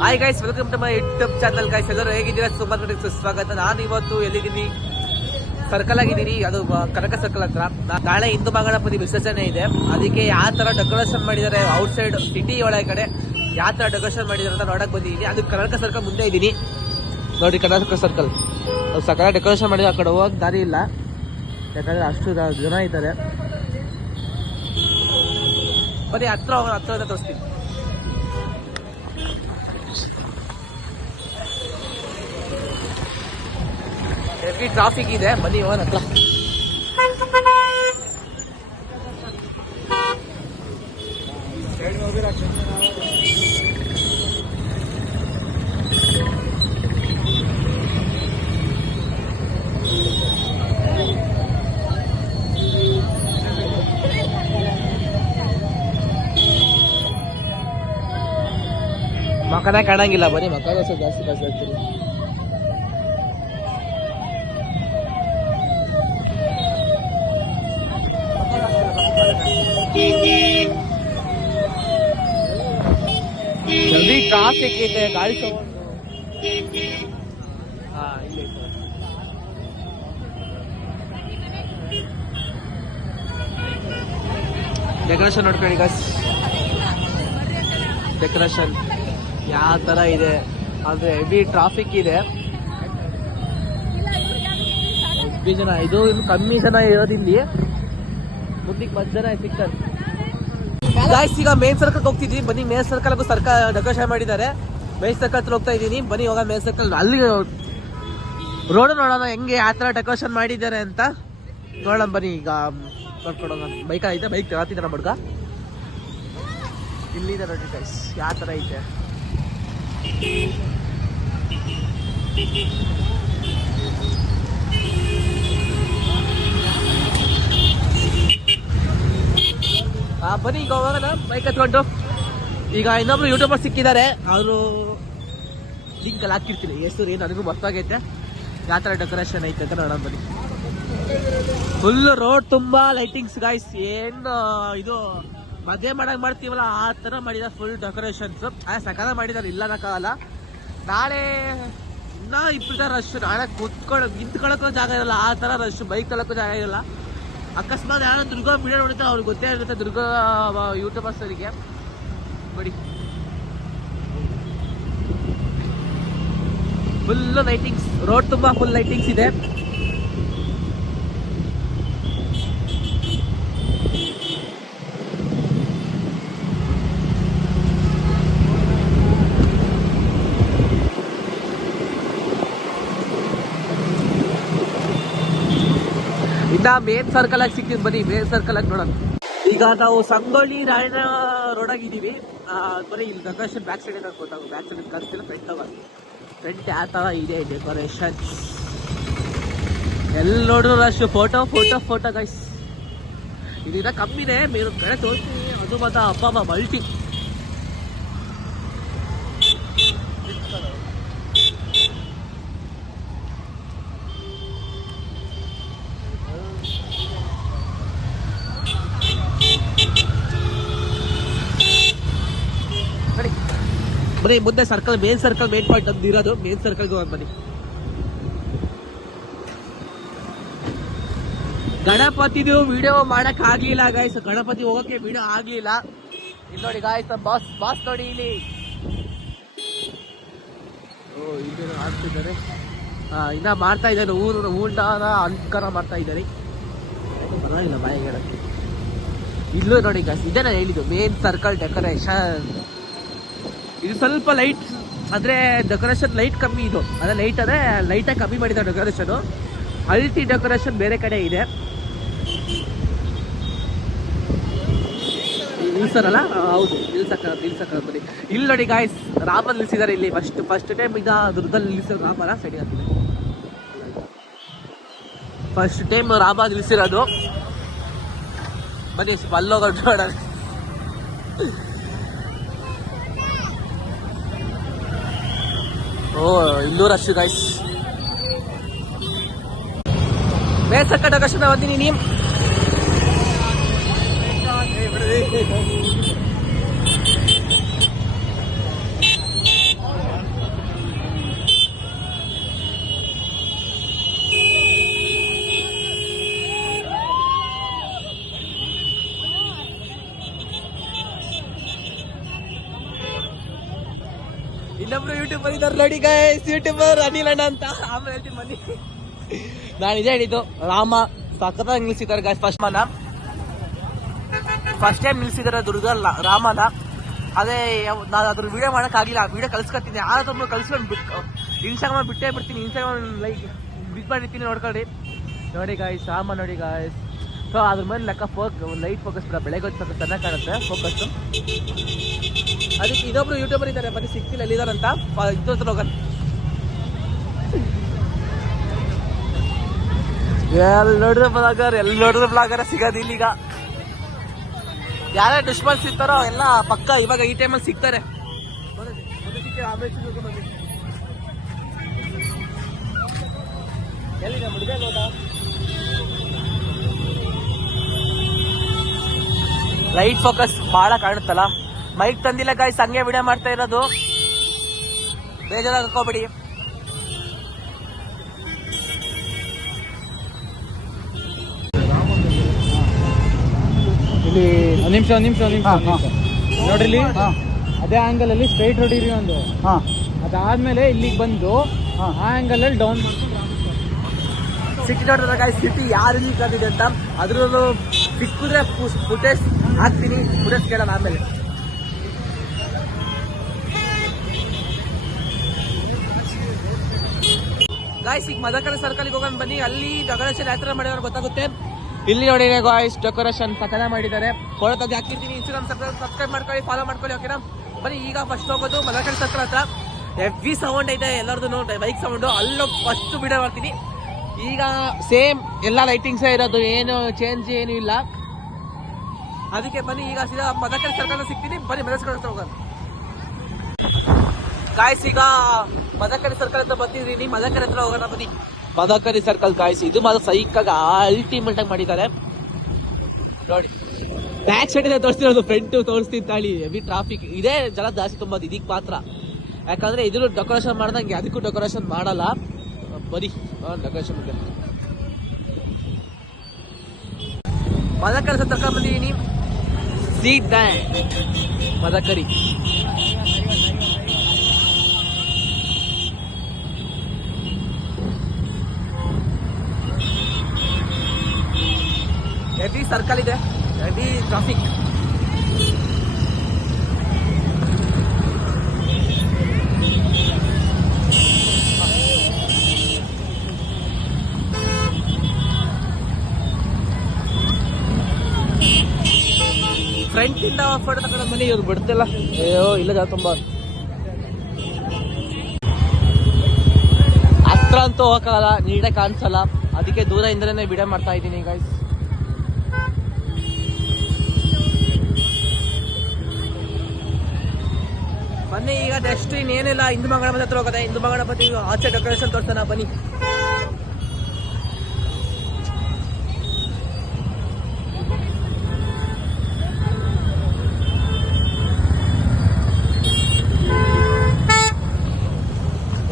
Hi guys welcome to my YouTube channel guys ಎಲ್ಲರೂ ಹೇಗಿದ್ದೀರಾ? Super market ಸುಸ್ವಾಗತ ನಾನು ಇವತ್ತು ಎಲ್ಲಿದ್ದೀನಿ? ಸರ್ಕಲ್ ಆಗಿದ್ದೀನಿ. ಅದು ಕನಕ ಸರ್ಕಲ್ ಹತ್ರ. ನಾಳೆ ಹಿಂದೂ ಮಹಾಗಣಪತಿ ವಿಸರ್ಜನೆ ಇದೆ. ಅದಕ್ಕೆ ಯಾವ ತರ ಡೆಕೋರೇಷನ್ ಮಾಡಿದ್ದಾರೆ ಔಟ್ ಸೈಡ್ ಸಿಟಿ ಒಳಗಡೆ, ಯಾವ ಥರ ಡೆಕೋರೇಷನ್ ಮಾಡಿದ್ದಾರೆ ಅಂತ ನೋಡಕ್ ಬಂದಿದ್ದೀನಿ. ಅದು ಕನಕ ಸರ್ಕಲ್ ಮುಂದೆ ಇದ್ದೀನಿ. ನೋಡಿ ಕರ್ನಾಟಕ ಸರ್ಕಲ್ ಅದು ಸಕಲ ಡೆಕೋರೇಷನ್ ಮಾಡಿದ್ರೆ ಆ ಕಡೆ ಹೋಗಕ್ ದಾರಿ ಇಲ್ಲ. ಯಾಕಂದ್ರೆ ಅಷ್ಟು ಜನ ಇದ್ದಾರೆ. ಬರೀ ಹತ್ರ ಹೋಗೋಣ. ಹತ್ರ ತೋರಿಸ್ತೀನಿ. ಹೆವಿ ಟ್ರಾಫಿಕ್ ಇದೆ ಬನ್ನಿ ಹೋಗೋಣ. ಹತ್ರ ಮಕನೇ ಕಾಣಂಗಿಲ್ಲ ಬರೀ ಮಕ ಜಾಸ್ತಿ ಜಾಸ್ತಿ. ಟ್ರಾಫಿಕ್ ಇದೆ ಗಾಡಿ ತಗೊಂಡು ಹಾ, ಇಲ್ಲಿ ಐತೆ. ಡೆಕೋರೇಷನ್ ನೋಡ್ಕೊಳ್ಳಿ ಗಸ್ ಡೆಕೋರೇಷನ್ ಯಾವ ತರ ಇದೆ. ಅಂದ್ರೆ ಹೆವಿ ಟ್ರಾಫಿಕ್ ಇದೆ. ಜನ, ಇದು ಕಮ್ಮಿ ಜನ ಇರೋದಿಲ್ಲಿ ಇಲ್ಲಿ. ಬಂದ್ ಜನ ಸಿಗ್ತಾರೆ. ಗಾಯ್ಸ್ ಈಗ ಮೇನ್ ಸರ್ಕಲ್ ಹೋಗ್ತಿದ್ವಿ ಬನ್ನಿ ಮೇನ್ ಸರ್ಕಲ್ ಸರ್ಕಲ್ ಡೆಕೋರೇಷನ್ ಮಾಡಿದ್ದಾರೆ. ಮೇನ್ ಸರ್ಕಲ್ ಹತ್ರ ಹೋಗ್ತಾ ಇದ್ದೀನಿ ಬನ್ನಿ, ಹೋಗ ಮೇನ್ ಸರ್ಕಲ್ ಅಲ್ಲಿ. ರೋಡ್ ನೋಡೋಣ, ಹೆಂಗೆ ಆ ಥರ ಡೆಕೋರೇಷನ್ ಮಾಡಿದ್ದಾರೆ ಅಂತ. ನೋಡೋಣ ಬನ್ನಿ, ಈಗ ನೋಡ್ಕೊಡೋಣ. ಬೈಕ್ ಐತೆ ಬೈಕ್ ತಗೋತಿದ್ದಾರ ಬಡ್ಗ ಇಲ್ಲಿದೆ ನೋಡಿ ಗೈಸ್ ಯಾವ ಥರ ಐತೆ? ಬನ್ನಿ ಈಗ ಹೋಗೋಣ ಬೈಕ್ ಹತ್ಕೊಂಡು. ಈಗ ಇನ್ನೊಬ್ರು ಯೂಟ್ಯೂಬರ್ ಸಿಕ್ಕಿದ್ದಾರೆ. ಅವರು ಲಿಂಕ್ ಅಲ್ಲಿ ಹಾಕಿರ್ತೀನಿ ಹೆಸರು ಏನು ನನಗೂ ಗೊತ್ತಾಗೈತೆ ಯಾವ ಥರ ಡೆಕೋರೇಷನ್ ಐತೆ ಅಂತ ನೋಡೋಣ ಬನ್ನಿ. ಫುಲ್ ರೋಡ್ ತುಂಬಾ ಲೈಟಿಂಗ್ಸ್ ಗಾಯ್ಸ್ ಏನು ಇದು ಮದುವೆ ಮಾಡಕ್ ಮಾಡ್ತೀವಲ್ಲ, ಆ ತರ ಮಾಡಿದ ಫುಲ್ ಡೆಕೋರೇಷನ್ಸ್ ಸಕಾಲ ಮಾಡಿದಾರೆ. ಇಲ್ಲ ನಕಾಲ ನಾಳೆ ಇನ್ನ ಇಬ್ಬರ ರಶ್ ನಾಳೆ ಕುತ್ಕೊಳ್ಳೋ ನಿಂತ್ಕೊಳ್ಳೋಕ್ಕೂ ಜಾಗ ಇರಲ್ಲ. ಆ ತರ ರಶ್ ಬೈಕ್ ತಳಕ್ಕೂ ಜಾಗ ಇರಲ್ಲ. ಅಕಸ್ಮಾತ್ ಯಾರೋ ದುರ್ಗಾ ವಿಡಿಯೋ ನೋಡಿದ್ರೆ ಅವ್ರಿಗೆ ಗೊತ್ತೇ ಇರುತ್ತೆ ದುರ್ಗಾ ಯೂಟ್ಯೂಬರ್ಸ್ ಅವರಿಗೆ ಬಡಿ. ಫುಲ್ ಲೈಟಿಂಗ್ಸ್ ರೋಡ್ ತುಂಬಾ ಫುಲ್ ಲೈಟಿಂಗ್ಸ್ ಇದೆ. ಇನ್ನ ಮೇನ್ ಸರ್ಕಲ್ ಆಗಿ ಸಿಕ್ಕಿದ್ ಬನ್ನಿ ಮೇನ್ ಸರ್ಕಲ್ ಆಗಿ ನೋಡೋಣ. ಈಗ ನಾವು ಸಂಗೊಳ್ಳಿ ರಾಯಣ್ಣ ರೋಡ್ ಆಗಿದ್ದೀವಿ ಬರೀ ಇಲ್ಲಿ ಡೆಕೋರೇಷನ್ ಬ್ಯಾಕ್ ಸೈಡ್ ಅಂತ ಗೊತ್ತಾಗ ಬ್ಯಾಕ್ ಸೈಡ್ ಕಳಿಸ್ತಿಲ್ಲ ಫ್ರಂಟ್ ಅವ. ಫ್ರೆಂಟ್ ಯಾವ ಥರ ಇದೆ ಡೆಕೋರೇಷನ್ ಎಲ್ಲಿ ನೋಡಿದ್ರು ಅಷ್ಟು ಫೋಟೋ ಫೋಟೋ ಫೋಟೋ ಗೈಸ್ ಇದನ್ನ ಕಮ್ಮಿನೇ ಮೇಲೆ ಕಡೆ ತೋರಿಸ್ತೀನಿ. ಅದು ಮಾತ್ರ ಅಮ್ಮ ಮಲ್ಟಿ ಬನ್ನಿ ಮುಂದೆ circle main circle main point ಅಂತ ಇರೋದು ಮೇನ್ ಸರ್ಕಲ್ಗೆ ಹೋಗಿ ಬನ್ನಿ. ಗಣಪತಿದು ವಿಡಿಯೋ ಮಾಡಕ್ ಆಗ್ಲಿಲ್ಲ ಗಾಯ್ಸ್ ಗಣಪತಿ ಹೋಗಕ್ಕೆ ವಿಡಿಯೋ ಆಗ್ಲಿಲ್ಲ. ಇಲ್ಲಿ ನೋಡಿ ಗಾಯ್ಸ್ ಬಾಸ್ ಬಾಸ್ ನೋಡಿ ಇಲ್ಲಿ. ಇನ್ನ ಮಾಡ್ತಾ ಇದ್ದಾರೆ. ಊರು ಊಟ ಅಲಂಕಾರ ಮಾಡ್ತಾ ಇದ್ದಾರೆ. ಪರವಾಗಿಲ್ಲ ಬಾಯಿಗೆ ಹೇಳಕ್ಕೆ ಇಲ್ಲೂ ನೋಡಿ ಗಾಯ್ಸ್ ಇದೇ ನಾನು ಹೇಳಿದ್ದು ಮೇನ್ ಸರ್ಕಲ್ ಡೆಕೋರೇಷನ್ ಇದು ಸ್ವಲ್ಪ ಲೈಟ್ ಅಂದ್ರೆ ಡೆಕೋರೇಷನ್ ಲೈಟ್ ಕಮ್ಮಿ ಇದು. ಅದೇ ಲೈಟ್ ಅದೇ ಲೈಟಾಗಿ ಕಮ್ಮಿ ಮಾಡಿದ್ದಾರೆ ಡೆಕೋರೇಷನ್ ಅಲ್ಟಿ ಡೆಕೋರೇಷನ್ ಬೇರೆ ಕಡೆ ಇದೆ. ನಿಲ್ಸರಲ್ಲ? ಹೌದು, ನಿಲ್ಸಕ್ಕ ನಿಲ್ಸಕ್ಕ ಬನ್ನಿ. ಇಲ್ಲಿ ನೋಡಿ ಗಾಯ್ಸ್ ರಾಮ ನಿಲ್ಸಿದ್ದಾರೆ ಇಲ್ಲಿ. ಫಸ್ಟ್ ಫಸ್ಟ್ ಟೈಮ್ ಈಗ ದುರ್ಗದಲ್ಲಿ ನಿಲ್ಸಿರೋ ರಾಮನ ಸೈಡ್ ಹಾಕಿದೆ. ಫಸ್ಟ್ ಟೈಮ್ ರಾಮ ನಿಲ್ಸಿರೋದು ಬನ್ನಿ, ಸ್ವಲ್ಪ ಅಲ್ಲೋಗ ಓ ಇಲ್ಲೂ ರಶ್ ಗೈಸ್ ಬೇಸಕ್ಕ ಡೆಕೋರೇಷನ್ ಬಂದಿನಿ ನೀಮ್ ಇನ್ನೊಬ್ರು ಯೂಟ್ಯೂಬರ್ ಇದ್ದಾರೆ ನೋಡಿ ಗೈಸ್ ಯೂಟ್ಯೂಬರ್ ಅನಿಲ್ ಅಣ್ಣ ಅಂತ. ಆಮೇಲೆ ಹೇಳ್ತೀನಿ ಬನ್ನಿ. ನಾನು ಇದೇ ಹೇಳಿದ್ದು, ರಾಮ ಸಖತ್ತಾಗಿ ನಿಲ್ಸಿದ್ದಾರೆ ಗೈಸ್ ಫಸ್ಟ್ ಮನ ಫಸ್ಟ್ ಟೈಮ್ ನಿಲ್ಸಿದ್ದಾರೆ ದುರ್ಗ ರಾಮನ. ಅದೇ ನಾನು ಅದ್ರ ವಿಡಿಯೋ ಮಾಡಕ್ ಆಗಿಲ್ಲ ವಿಡಿಯೋ ಕಳ್ಸ್ಕೊತೀನಿ ಯಾರಾದ್ರೂ ಕಳ್ಸ್ಕೊಂಡು ಬಿಟ್ಟು ಇನ್ಸ್ಟಾಗ್ರಾಮ್ ಬಿಟ್ಟೇ ಬಿಡ್ತೀನಿ. ಇನ್ಸ್ಟಾಗ್ರಾಮ್ ಲೈಕ್ ಬಿಟ್ ಮಾಡಿರ್ತೀನಿ ನೋಡ್ಕೊಳ್ಳಿ. ನೋಡಿ ಗಾಯ್ಸ್ ರಾಮ ನೋಡಿ ಗಾಯ್ಸ್ ಸೊ ಅದ್ರ ಮೇಲೆ ಲೆಕ್ಕ ಫೋಕ್ ಲೈಟ್ ಫೋಕಸ್ ಕೂಡ ಬೆಳಗ್ಗೆ ಹೊತ್ತು ಸ್ವಲ್ಪ ಚೆನ್ನಾಗಿ ಕಾಣುತ್ತೆ ಫೋಕಸ್ ಅದಕ್ಕೆ ಇನ್ನೊಬ್ರು ಯೂಟ್ಯೂಬರ್ ಇದ್ದಾರೆ ಬರೀ ಸಿಕ್ತಿಲ್ಲ ಎಲ್ಲಿದಾರಂತ ಅಂತ? ಹೋಗೋಣ. ಎಲ್ಲಿ ನೋಡಿದ್ರೆ ಬ್ಲಾಗರ್ ಎಲ್ಲಿ ನೋಡಿದ್ರೆ ಬ್ಲಾಗರ, ಸಿಗೋದು ಇಲ್ಲಿಗ. ಯಾರ್ಯಾರು ದುಶ್ಮನ್ ಸಿಗ್ತಾರೋ, ಎಲ್ಲ ಪಕ್ಕ ಇವಾಗ ಈ ಟೈಮಲ್ಲಿ ಸಿಗ್ತಾರೆ. ಎಲ್ಲಿದೆ ಲೈಟ್ ಫೋಕಸ್ ಬಹಳ ಕಾಣುತ್ತಲ್ಲ. ಮೈಕ್ ತಂದಿಲ್ಲ ಗಾಯ್ಸ್ ಹಂಗೆ ವಿಡಿಯೋ ಮಾಡ್ತಾ ಇರೋದು. ಬೇಜಾರಾಗ್ಕೋಬಿಡಿ ಇಲ್ಲಿ ಒಂದ್ ನಿಮಿಷ ಒಂದು ನಿಮಿಷ ಒಂದ್ ನಿಮಿಷ. ನೋಡ್ರಿ ಇಲ್ಲಿ ಅದೇ ಆಂಗಲ್ ಅಲ್ಲಿ ಸ್ಟ್ರೈಟ್ ಹೊಡೀರಿ ಒಂದು. ಹಾ. ಅದಾದ್ಮೇಲೆ ಇಲ್ಲಿಗೆ ಬಂದು ಹಾ. ಆ ಆಂಗಲ್ ಅಲ್ಲಿ ಡೌನ್ ಸಿಟಿ ನೋಡಿದ್ರೆ ಸಿಟಿ ಸಿಟಿ ಇಲ್ಲಿ ಕಾದಿದೆ ಅಂತ. ಅದ್ರದ್ದು ಸಿಕ್ಕಿದ್ರೆ ಫುಟೇಜ್ ಹಾಕ್ತೀನಿ ಫುಟೇಜ್ ಕೇಳೋಣ ಆಮೇಲೆ. ಗಾಯ್ಸ್ ಈಗ ಮದಕರ ಸರ್ಕಲ್ಗೆ ಹೋಗೋಣ ಬನ್ನಿ. ಅಲ್ಲಿ ಡೆಕೋರೇಷನ್ ಯಾವ ಥರ ಮಾಡಿದ್ರೆ ಗೊತ್ತಾಗುತ್ತೆ. ಇಲ್ಲಿ ನೋಡಿ ಗಾಯ್ಸ್ ಡೆಕೋರೇಷನ್ ಪಕ್ಕದ ಮಾಡಿದ್ದಾರೆ. ಫೋಟೋ ತೆಗೆದು ಹಾಕಿರ್ತೀನಿ ಇನ್ಸ್ಟಾಗ್ರಾಮ್ ಸಬ್ಸ್ಕ್ರೈಬ್ ಮಾಡ್ಕೊಳ್ಳಿ ಫಾಲೋ ಮಾಡ್ಕೊಳ್ಳಿ ಓಕೆನಾ ಬನ್ನಿ, ಈಗ ಫಸ್ಟ್ ಹೋಗೋದು ಮದಕರ ಸರ್ಕಲ್ ಹತ್ರ. ಹೆವಿ ಸೌಂಡ್ ಐತೆ ಎಲ್ಲರದು ಬೈಕ್ ಸೌಂಡು ಅಲ್ಲೋಗಿ ಫಸ್ಟ್ ಬಿಡೋ ಮಾಡ್ತೀನಿ ಈಗ ಸೇಮ್ ಎಲ್ಲ ಲೈಟಿಂಗ್ಸೇ ಇರೋದು, ಏನು ಚೇಂಜ್ ಏನು ಇಲ್ಲ. ಅದಕ್ಕೆ ಬನ್ನಿ, ಈಗ ಸೀದಾ ಮದಕರಿ ಸರ್ಕಲ್ ಸಿಗ್ತೀನಿ. ಬನ್ನಿ ಮೆದಸ್ಕೊಂಡು ಹತ್ರ ಹೋಗೋಣ. ಕಾಯಿಸಿ ಈಗ ಮದಕರಿ ಸರ್ಕಲ್ ಹತ್ರ ಬರ್ತಿದ್ದೀನಿ ಮದಕರಿ ಹತ್ರ ಹೋಗೋಣ, ಬನ್ನಿ. ಮದಕರಿ ಸರ್ಕಲ್ ಕಾಯಿಸಿ ಇದು ಮಾತ್ರ ಸೈಕಾಗ ಅಲ್ಟಿಮೇಟ್ ಆಗಿ ಮಾಡಿದ್ದಾರೆ. ನೋಡಿ. ಬ್ಯಾಕ್ ಸೈಡ್ ಇದೆ ತೋರಿಸ್ತಿರೋದು ಫ್ರಂಟ್ ತಾಳಿ. ಹೆವಿ ಟ್ರಾಫಿಕ್ ಇದೇ ಜನ ಜಾಸ್ತಿ ತುಂಬೋದು ಇದಕ್ಕೆ ಮಾತ್ರ. ಯಾಕಂದ್ರೆ ಇದನ್ನು ಡೆಕೋರೇಷನ್ ಮಾಡ್ದಂಗೆ ಅದಕ್ಕೂ ಡೆಕೋರೇಷನ್ ಮಾಡಲ್ಲ. ಬರೀ ಡೆಕೋರೇಷನ್ ಮದಕರಿ ಸರ್ಕಲ್ ಬಂದಿದ್ದೀನಿ. ಸೀದಾ ಮದಕರಿ ಹೆವಿ ಸರ್ಕಲ್ ಇದೆ ಹೆವಿ ಟ್ರಾಫಿಕ್ ಇಂದ ಫೋಟೋ ಮನೆ ಇವ್ರು ಬಿಡ್ತಿಲ್ಲ. ಅಯ್ಯೋ, ಇಲ್ಲ ತುಂಬಾ. ಹತ್ರ ಅಂತೂ ಹೋಗಲ್ಲ ನೀಡೇ ಕಾಣಿಸಲ್ಲ. ಅದಕ್ಕೆ ದೂರ ಇಂದ್ರೇನೆ ಬಿಡ ಮಾಡ್ತಾ ಇದ್ದೀನಿ ಗೈಸ್ ಬನ್ನಿ, ಈಗ ನೆಕ್ಸ್ಟ್ ಇನ್ನೇನಿಲ್ಲ, ಹಿಂದೂ ಮಗಣಪತಿ ಹತ್ರ ಹೋಗೋದೆ. ಹಿಂದೂ ಮಗಣಪತಿ ಆಚೆ ಡೆಕೋರೇಷನ್ ತೋರ್ಸೋಣ, ಬನ್ನಿ.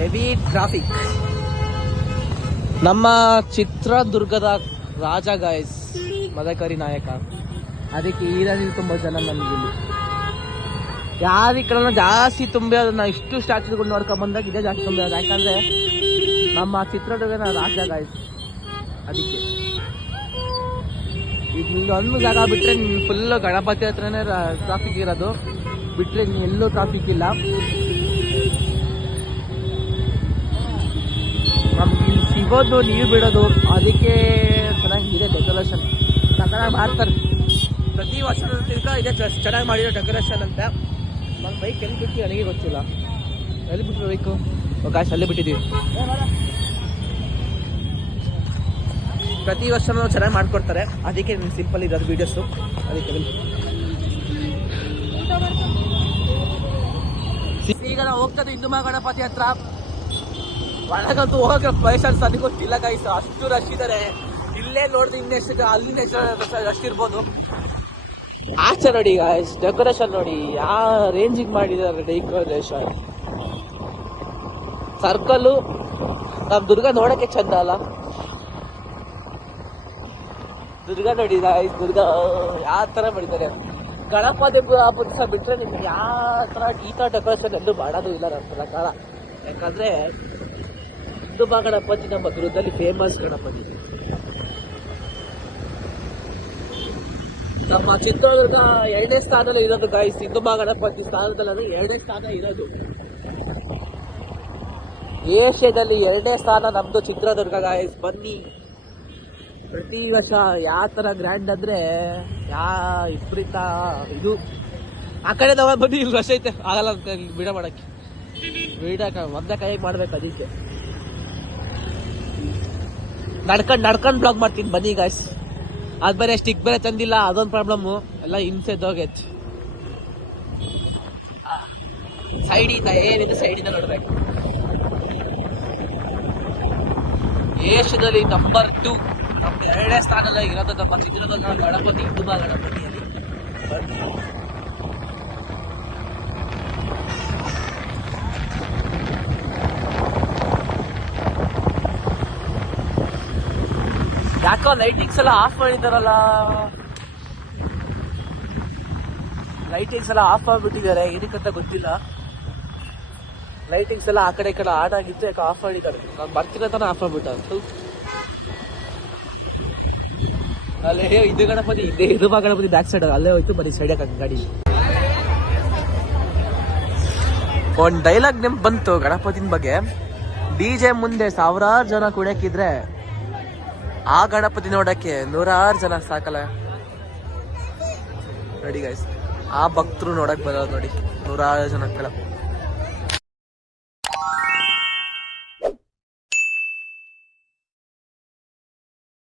ಹೆವಿ ಟ್ರಾಫಿಕ್ ನಮ್ಮ ಚಿತ್ರದುರ್ಗದ ರಾಜ ಗಾಯಸ್ ಮದಕರಿ ನಾಯಕ. ಅದಕ್ಕೆ ಈರಲ್ಲಿ ತುಂಬ ಜನ ನಮ್ಗೆ ಇಲ್ಲಿ. ಯಾರ ಈ ಕಡೆ ಜಾಸ್ತಿ ತುಂಬಿ ಅದನ್ನ ಇಷ್ಟು ಸ್ಟ್ಯಾಚ್ಯೂಗಳು ನೋಡ್ಕೊಂಡ್ ಬಂದಾಗ ಇದೇ ಜಾಸ್ತಿ ತುಂಬಿ ಯಾಕಂದ್ರೆ ನಮ್ಮ ಚಿತ್ರದುರ್ಗನ ರಾಜ ಗಾಯಸ್ ಅದಕ್ಕೆ. ಈಗ ಒಂದು ಜಾಗ ಬಿಟ್ರೆ ಫುಲ್ ಗಣಪತಿ ಹತ್ರನೇ ಟ್ರಾಫಿಕ್ ಇರೋದು. ಬಿಟ್ಟರೆ ಎಲ್ಲೂ ಟ್ರಾಫಿಕ್ ಇಲ್ಲ. ಸಿಗೋದು ನೀರು ಬಿಡೋದು. ಅದಕ್ಕೆ ಚೆನ್ನಾಗಿದೆ ಡೆಕೋರೇಷನ್ ಚೆನ್ನಾಗಿ ಮಾಡ್ತಾರೆ. ಪ್ರತಿ ವರ್ಷ ತಿರ್ಗಾ ಇದೆ ಚೆನ್ನಾಗಿ ಮಾಡಿರೋ ಡೆಕೋರೇಷನ್ ಅಂತ. ನನ್ನ ಬೈಕ್ ಎಲ್ಲಿ ಬಿಟ್ಟು ನನಗೆ ಗೊತ್ತಿಲ್ಲ. ಎಲ್ಲಿ ಬಿಟ್ಟರು ಬೈಕು ಗಾಯ್ಸ್ ಅಲ್ಲೇ ಬಿಟ್ಟಿದ್ದೀವಿ. ಪ್ರತಿ ವರ್ಷನೂ ಚೆನ್ನಾಗಿ ಮಾಡ್ಕೊಡ್ತಾರೆ. ಅದಕ್ಕೆ ಸಿಂಪಲ್ ಇರೋದು ವೀಡಿಯೋಸು ಅದಕ್ಕೆ. ಈಗ ನಾವು ಹೋಗ್ತದೆ ಹಿಂದೂ ಮಹಾಗಣಪತಿ ಹತ್ರ. ಒಳಗಂತೂ ಹೋಗಕ್ಕೆ ಪೇಷನ್ಸ್ ನನಗೆ ಗೊತ್ತಿಲ್ಲ ಗೈಸ್ ಅಷ್ಟು ರಶ್ ಇದ್ದಾರೆ ಇಲ್ಲೇ ನೋಡಿದ್ರೆ ಇನ್ನೆಷ್ಟು ಎಷ್ಟು ರಶ್ ಇರ್ಬೋದು. ಆಚೆ ನೋಡಿ ಗಾಯ್ಸ್ ಡೆಕೋರೇಷನ್ ನೋಡಿ. ಯಾ ರೇಂಜಿಗೆ ಮಾಡಿದ್ದಾರೆ ಡೆಕೋರೇಷನ್ ಸರ್ಕಲ್ಲು ನಮ್ಮ ದುರ್ಗ ನೋಡಕ್ಕೆ ಚಂದ ಅಲ್ಲ? ದುರ್ಗ ನೋಡಿ ಗಾಯ್ಸ್ ದುರ್ಗ ಯಾವ ಥರ ಮಾಡಿದ್ದಾರೆ. ಗಣಪತಿ ದಿವಸ ಬಿಟ್ರೆ ನಿಮ್ಗೆ ಯಾವ ಥರ ಈ ಡೆಕೋರೇಷನ್ ಎಲ್ಲೂ ಮಾಡೋದು ಇಲ್ಲ ನನ್ನ ಪ್ರಕಾರ. ಯಾಕಂದ್ರೆ ಹಿಂದೂಬಾ ಗಣಪತಿ ನಮ್ಮ ದುರ್ಗದಲ್ಲಿ ಫೇಮಸ್ ಗಣಪತಿ ನಮ್ಮ ಚಿತ್ರದುರ್ಗ ಎರಡನೇ ಸ್ಥಾನದಲ್ಲಿ ಇರೋದು ಗಾಯ ಹಿಂದೂಬಾ ಗಣಪತಿ ಸ್ಥಾನದಲ್ಲಿ ಅಂದ್ರೆ ಎರಡನೇ ಸ್ಥಾನ ಇರೋದು. ಏಷ್ಯಾದಲ್ಲಿ ಎರಡನೇ ಸ್ಥಾನ ನಮ್ದು ಚಿತ್ರದುರ್ಗ ಗಾಯಸ್ ಬನ್ನಿ. ಪ್ರತಿ ವರ್ಷ ಯಾವ ತರ ಗ್ರ್ಯಾಂಡ್ ಅಂದ್ರೆ, ಯಾ ಇಬ್ಬರಿಂದ ಇದು. ಆ ಕಡೆ ನಾವ ಬನ್ನಿ, ಇಲ್ಲಿ ವರ್ಷ ಐತೆ, ಆಗಲ್ಲ ಬಿಡ ಮಾಡಕ್ಕೆ. ಬಿಡಕ ಒಂದೇ ಕೈಯಾಗಿ ಮಾಡ್ಬೇಕು ಅದಕ್ಕೆ. ನಡ್ಕೊಂಡ್ ನಡ್ಕೊಂಡು ಬ್ಲಾಗ್ ಮಾಡ್ತೀನಿ. ಬನ್ನಿ ಗಾಯ್ಸ್ ಅದ್ ಬೇರೆ ಸ್ಟಿಕ್ ಬೇರೆ ತಂದಿಲ್ಲ, ಅದೊಂದು ಪ್ರಾಬ್ಲಮ್ಮು ಎಲ್ಲ ಹಿಂಸೆ ಹೋಗೈತೆ ಸೈಡಿಂದ ಏನಿದೆ ಸೈಡಿಂದ ನೋಡ್ಬೇಕು. ಏಷ್ಯಾದಲ್ಲಿ ನಂಬರ್ ಟು ನಮ್ಮ ಎರಡನೇ ಸ್ಥಾನದಲ್ಲಿ ಇರೋದು ನಮ್ಮ ಚಿತ್ರದುರ್ಗ ಗಣಪತಿ ಗಣಪತಿಯಲ್ಲಿ ಯಾಕೋ ಲೈಟಿಂಗ್ಸ್ ಎಲ್ಲ ಆಫ್ ಮಾಡಿದಾರಲ್ಲ ಲೈಟಿಂಗ್ಸ್ ಎಲ್ಲ ಆಫ್ ಆಗ್ಬಿಟ್ಟಿದ್ದಾರೆ ಏನಕ್ಕಂತ ಗೊತ್ತಿಲ್ಲ. ಲೈಟಿಂಗ್ಸ್ ಎಲ್ಲ ಆ ಕಡೆ ಈ ಕಡೆ ಆನ್ ಆಗಿತ್ತು ಯಾಕೆ ಆಫ್ ಮಾಡಿದ್ದಾರೆ. ನಾನು ಬರ್ತಿರೋ ತನಕ ಆಫ್ ಆಗ್ಬಿಟ್ಟ ಅಲ್ಲೇ ಇದು ಗಣಪತಿ, ಇದೆ ಇದು ಮಾ ಗಣಪತಿ ಬ್ಯಾಕ್ ಸೈಡ್ ಅಲ್ಲೇ. ಹೋಯ್ತು, ಬರೀ ಸೈಡ್ ಗಾಡಿ. ಒಂದ್ ಡೈಲಾಗ್ ನಿಮ್ ಬಂತು ಗಣಪತಿನ ಬಗ್ಗೆ. ಡಿ ಜೆ ಮುಂದೆ ಸಾವಿರಾರು ಜನ ಕುಣಿಯಕ್ಕಿದ್ರೆ ಆ ಗಣಪತಿ ನೋಡಕ್ಕೆ ನೂರಾರು ಜನ ಸಾಕಲ್ಲ. ನೋಡಿ ಗೈಸ್ ಆ ಭಕ್ತರು ನೋಡಕ್ ಬರೋದು ನೋಡಿ. ನೂರಾರು ಜನ ಕೆಳ